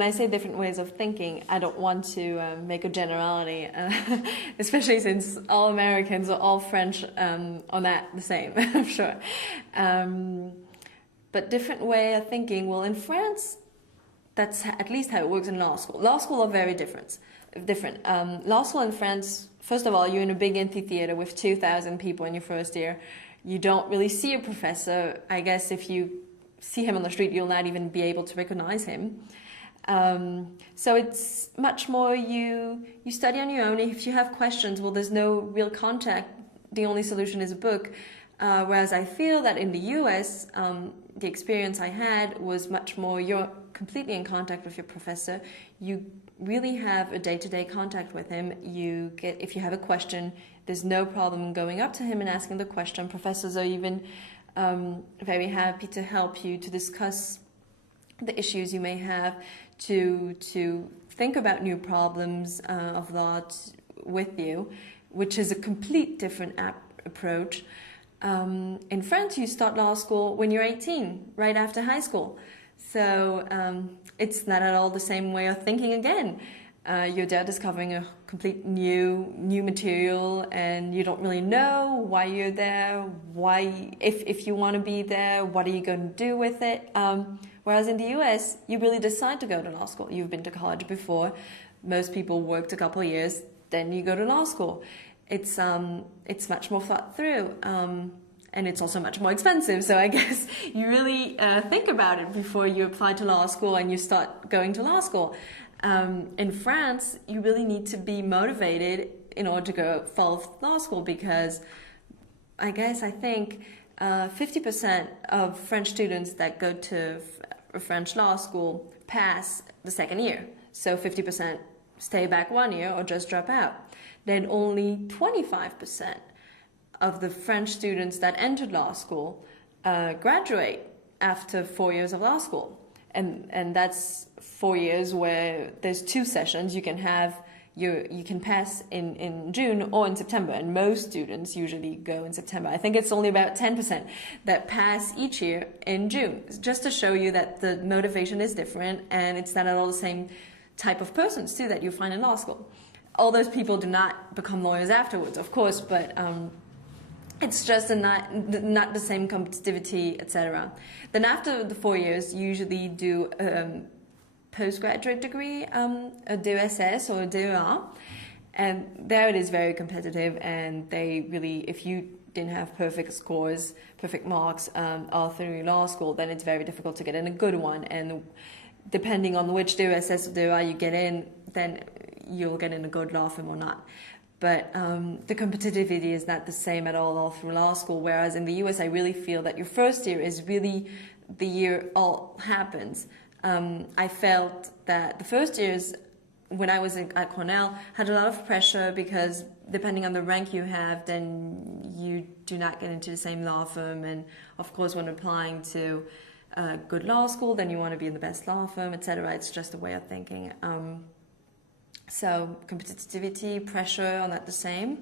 When I say different ways of thinking, I don't want to make a generality, especially since all Americans or all French are not the same, I'm sure. But different way of thinking, well, in France, that's at least how it works in law school. Law school are very different. Law school in France, first of all, you're in a big amphitheater with 2,000 people in your first year. You don't really see a professor. I guess if you see him on the street, you'll not even be able to recognize him. So it's much more you study on your own. If you have questions, well, there's no real contact. The only solution is a book. Whereas I feel that in the US, the experience I had was much more you're completely in contact with your professor. You really have a day-to-day contact with him. If you have a question, there's no problem going up to him and asking the question. Professors are even very happy to help you to discuss the issues you may have, to think about new problems of thought with you, which is a complete different approach. In France, you start law school when you're 18, right after high school. So it's not at all the same way of thinking again. You're there discovering a complete new material, and you don't really know why you're there, if you want to be there, what are you going to do with it. Whereas in the US, you really decide to go to law school. You've been to college before. Most people worked a couple of years, then you go to law school. It's much more thought through, and it's also much more expensive. So I guess you really think about it before you apply to law school and you start going to law school. In France, you really need to be motivated in order to follow law school, because I think 50% of French students that go to a French law school pass the second year. So 50% stay back 1 year or just drop out. Then only 25% of the French students that entered law school graduate after 4 years of law school. And that's 4 years where there's 2 sessions. You can pass in June or in September, and most students usually go in September. I think it's only about 10% that pass each year in June, just to show you that the motivation is different, and it's not at all the same type of persons too that you find in law school. All those people do not become lawyers afterwards, of course, but it's just not the same competitivity, etc. Then after the 4 years, you usually do postgraduate degree, a DESS or a DEA, and there it is very competitive, and they really, if you didn't have perfect scores, perfect marks all through law school, then it's very difficult to get in a good one, and depending on which DESS or DEA you get in, then you'll get in a good law firm or not. But the competitivity is not the same at all through law school, whereas in the US I really feel that your first year is really the year all happens. I felt that the first years when I was at Cornell had a lot of pressure, because depending on the rank you have, then you do not get into the same law firm, and of course when applying to a good law school, then you want to be in the best law firm, etc. It's just a way of thinking. So competitivity, pressure are not the same.